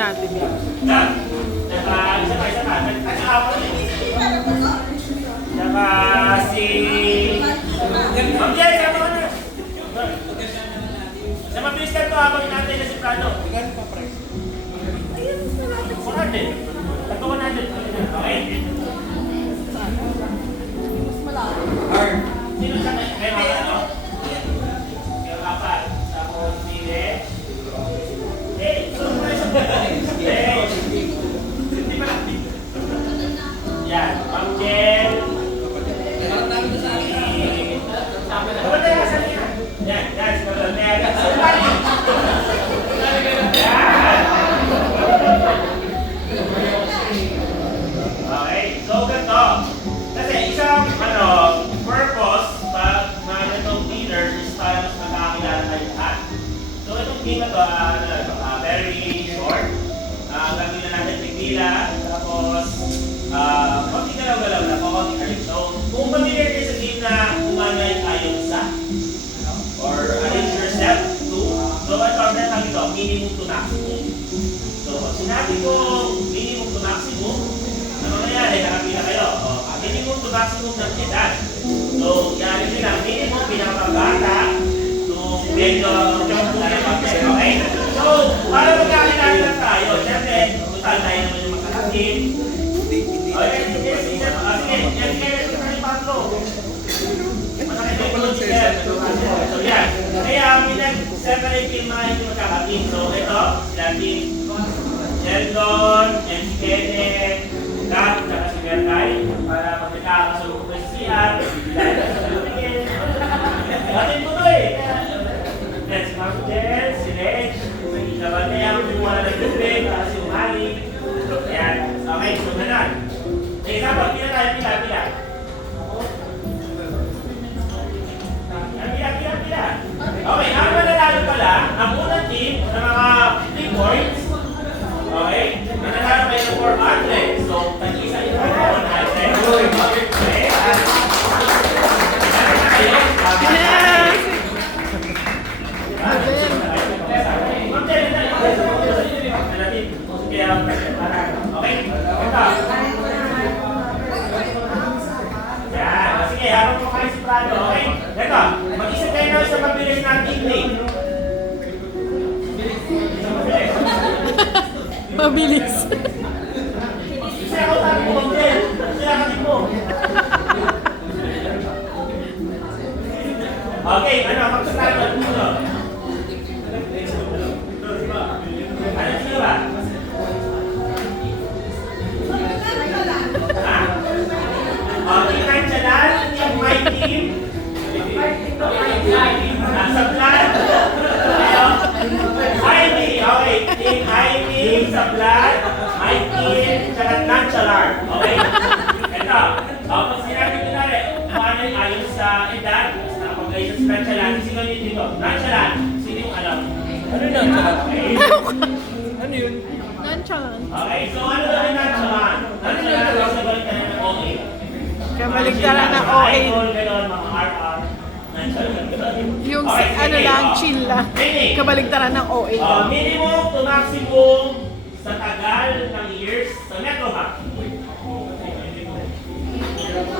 natin eh. Saka si... Ma'am Jay, sama ka na. Sa mabilis ka ito habang natin na si Prado. Kung natin. Tagpawa natin. Okay. Sino siya kayo? May mga ano? Yung apat. Tapos si De. Sunod mo na siya. Hindi pa natin. Yan. Ma'am Jen. Yan. Yan. Okay. So, ganito. Kasi isang purpose pag mga ganitong dinner is para mas makakakilala tayo lahat. So, itong game na to, very short. Gagawin na natin tigila. Tapos, konti galaw-galaw na, konti arrange. So, kung familiar kayo sa game na umanay tayong isa, or arrange yourself to, so ang tawag na natin ito, minimum to maximum. So, pag sinabi ko minimum to maximum, na mangyayari, nakapila kayo. Minimum to maximum ng edad. So, yan yun lang, minimum pinakabata to medyo okay? So, para magkakilala lang tayo, siyempre, total tayo naman yung magkakakit. Okay, sige, yan yung patlo. Masakit na yung pag-share. So, yan. Kaya, pinag-separate yung mga hindi magkakakit. So, ito, sila team Sheldon, and si Kenneth, Kat, saka si Berkay, para pag nagkakasulong ko sa CR, dahil sa lumingin. Atin ko to eh. Yan, si Ma'am Jen, si Reg, si Labanea, yung wala nag-tubig, si Umali. Yan, okay, so ganon. Sa example, pila tayo, pila. Pila. Okay, ang mananalo pala, ang unang team na mga 3 points, okay, mananalo kayo ng 400. So, tag-isa ito na 100. Okay. Sige, habang mo kayo si Prado, okay? Ito, mag-isa kayo na sa mabilis na teammate. Mabilis. Isa ako sabi mo, Jen. Sila kasi mo. Okay, mag-start na dito. Ano sino ba? Okay, Kanchalan, yung my team. Nasa plan. Ivy, okay. Team Ivy, sa plan. My team, saka Kanchalan. Okay? Ito. Pag sinabi ko na rin, paano yung ayon sa edad, nakapag-lay sa Kanchalan, sino yun dito? Kanchalan, sino yung alam? Ano yun? Ano yun? Nonchalant. Okay, so ano na rin Kanchalan? Kanchalan, sa balik ka na ng OA. Kabaligtaran ng OA. Yung ano lang, chill lang. Kabaligtaran ng OA lang. Minimum to maximum sa tagal ng years sa Metro Hub.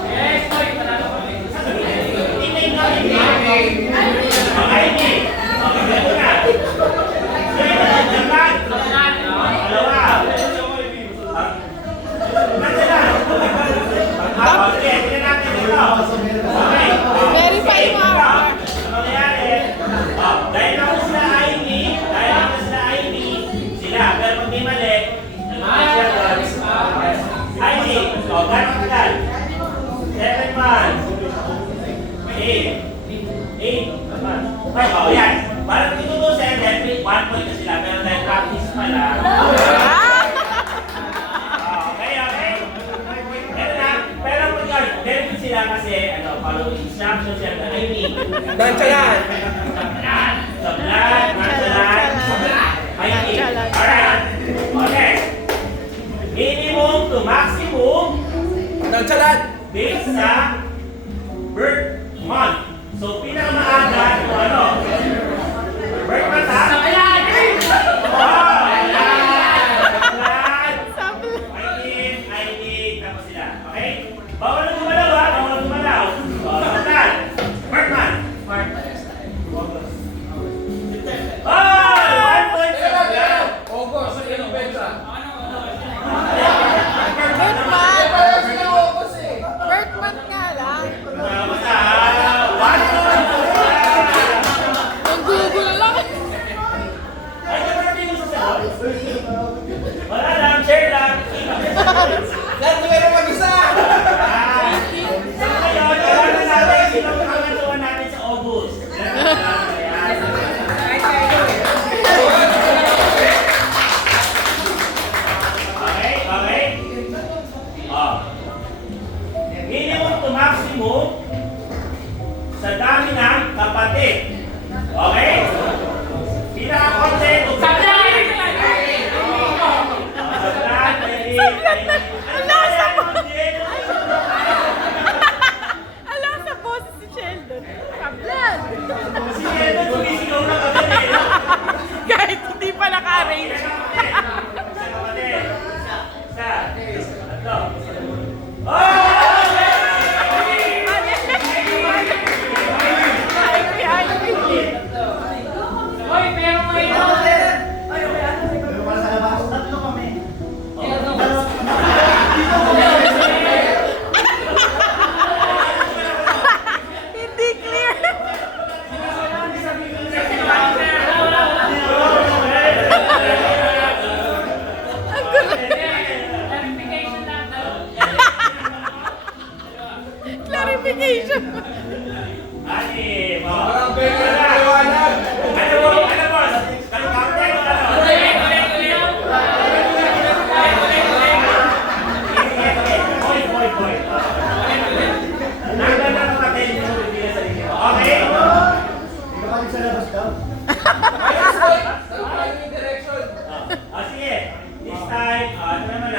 Yes, boy, panalo ko. Tingnan ka, okay, ito na. Sige, Japan. Dalawa. Verify mo ako. Dahil ako sila Ivy, sila. Pero pag di mali, Ivy, gano'ng tagal? 7 months. 8 months. Yan. Parang tinutusin, dahil 1 point na sila, pero dahil practice pala. Sila kasi, follow instructions yan. I mean, Kanchalan! Sablan, alright. Okay. Minimum to maximum Kanchalan! based sa birth month. So, pinakamaaga kung birth month ha? Wala lang, share lang. Lahat mo meron mag-isa! So ngayon, kailangan natin sinong kakatuwa natin sa August. Ayan. Okay, okay. Oh. Minimum to maximum sa dami ng kapatid. Okay? Pinaka-konti. Ala sa boss si Sheldon. Kablan! Si Sheldon sumisigaw na kami. Kahit hindi pa naka-arrange. Isa kapatid. Isa. Tatlo. Oh! Hindi clear. Clarification. Ani, mo. Parang pwede na liwanag! Ano mo? Ano mo? Counter o ano? Boy, boy, boy. Nandun na kapatid yung bibigyan sa inyo. Okay? Sige. This time, ano naman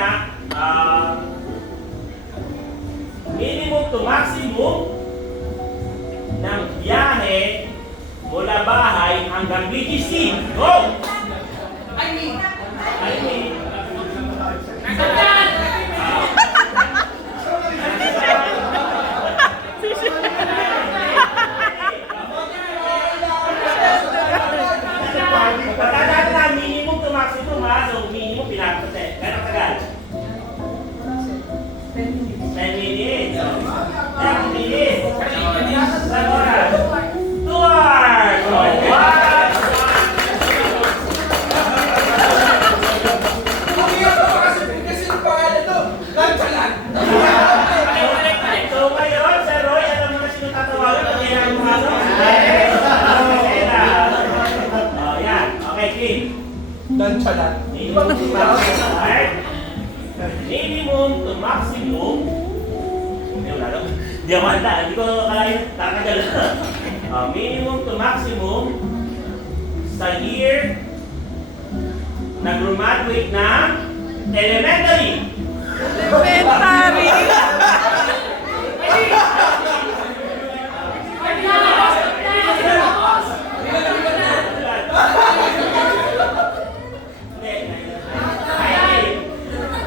minimum to maximum ng biyahe mula bahay hanggang BGC. Go! I mean. Pagkakata na minimum to maximum ha, so minimum pinapate. Gano'ng tagal? 10 minutes. 10 minutes. 1 oras. 2 hours. Kasi yung pangalan to, nonchalant! So ngayon, Sir Roy, alam mo na sino tatawagan pag kailangan mo pasok? Oh, yan. Okay, Kim. Nonchalant. Minimum to maximum. Alright? Minimum to maximum. Diamanta, hindi ko kalahin tatagal. Minimum to maximum sa year na graduate ng elementary. Elementary.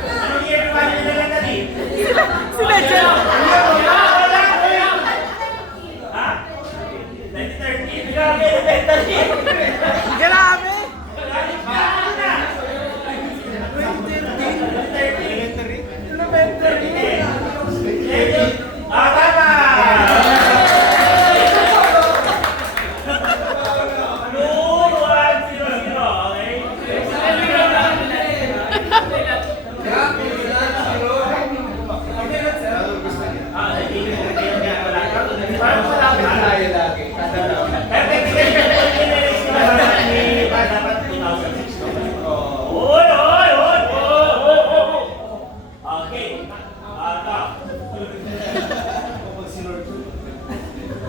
Anong year graduate ng elementary? Sila dyan. Ha? 2013? Grabe, elementary. Grabe. Tama! Noon, 1-0-0, okay? Parang malapit na. Tayo lagi. Dapat 2006. Oy, oy, oy! Okay.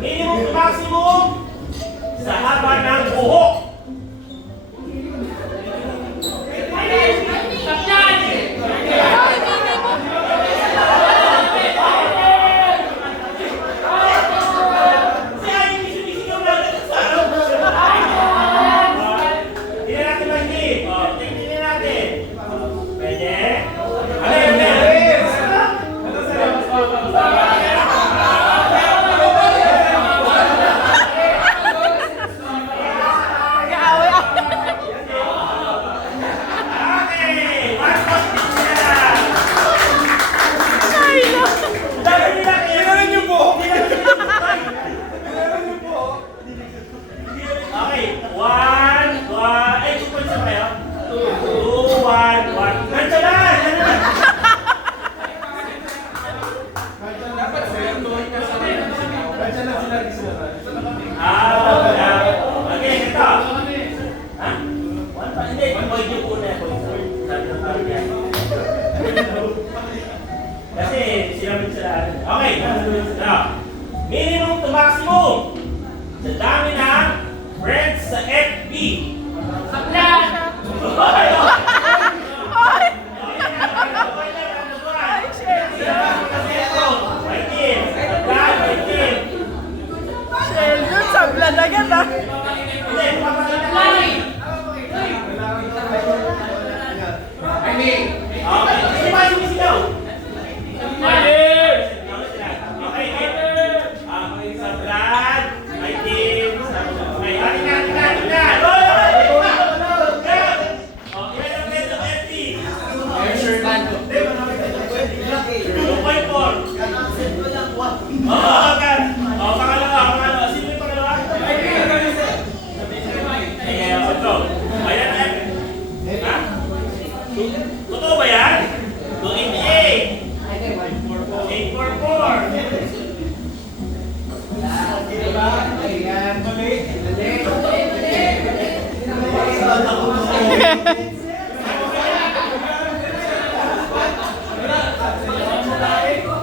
Minimum to maximum sa haba ng buhok. 1. Nonchalant! Ano na? Dapat sa'yo, tuloy na sa akin. Nonchalant sila rin sila. Wala. Okay, ito. Ha? 1 pa. Hindi, avoid yung una. Sabi ng parang yan. Kasi sinabi sila. Okay. Now, minimum to maximum. Sa dami ng friends sa FB. Ay! Ay, Sheldon! Sheldon, sablan agad ah. Totoo ba yan? 288. 844.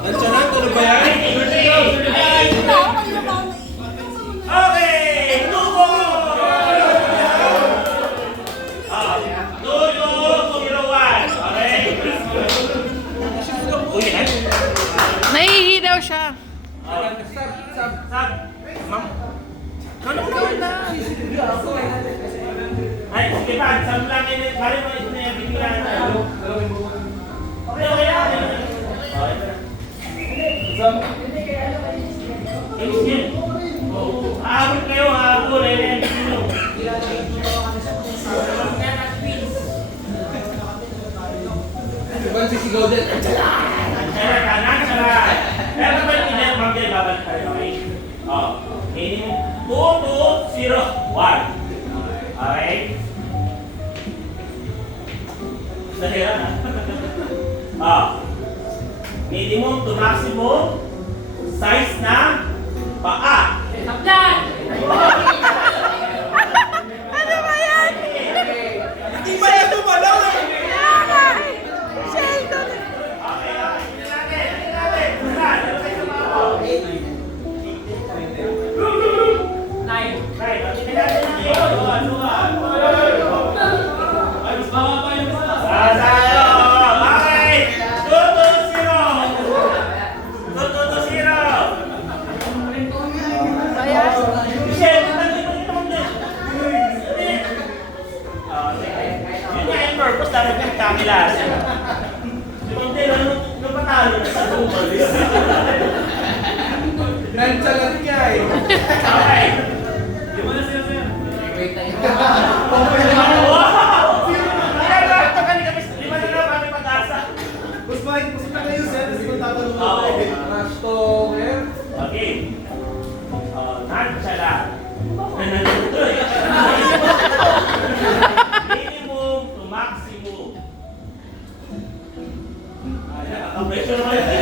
Nonchalant, ano ba yan? Okay! Tubo! 2201. Okay? Uy, yan? Nahihi daw siya. Sab. Ma'am? Ano ko na? Ay, sige pa. Sab lang yun. Bali mo ito na yung bigyan tayo. Okay, okay lang. Okay. Sige. Aabot kayo, aabot. Ayun, ayun. Ibang sisigaw din. Nonchalant ka, nonchalant. Pero naman yung pinag mamaya babalik tayo, okay? Minimum 2201. Okay? Nahira na. Minimum to maximum size ng paa. Ano ba yan? Hindi ba yan tumalaw eh? Kaya nga eh. Sheldon. Okay, okay. Tingnan natin. Basta, dalawa kayo sa mga ako. Right, tingnan natin ang iyo. Sasalo! Okay! 220! 220! Ayan. Michelle, ito mo din. Yun nga yung purpose, dapat kang kakilala. Si Montel, nung patalo na sa tumalis. Nonchalant ka eh. Okay. Wow! Ito lima na lang kami pag-asa. Mas mahit mo sila kayo, sir. Kasi kung tatanong mo Oo. Trash talker. Okay. Nonchalant. Minimum to maximum. Ay, nakaka-pressure naman yun.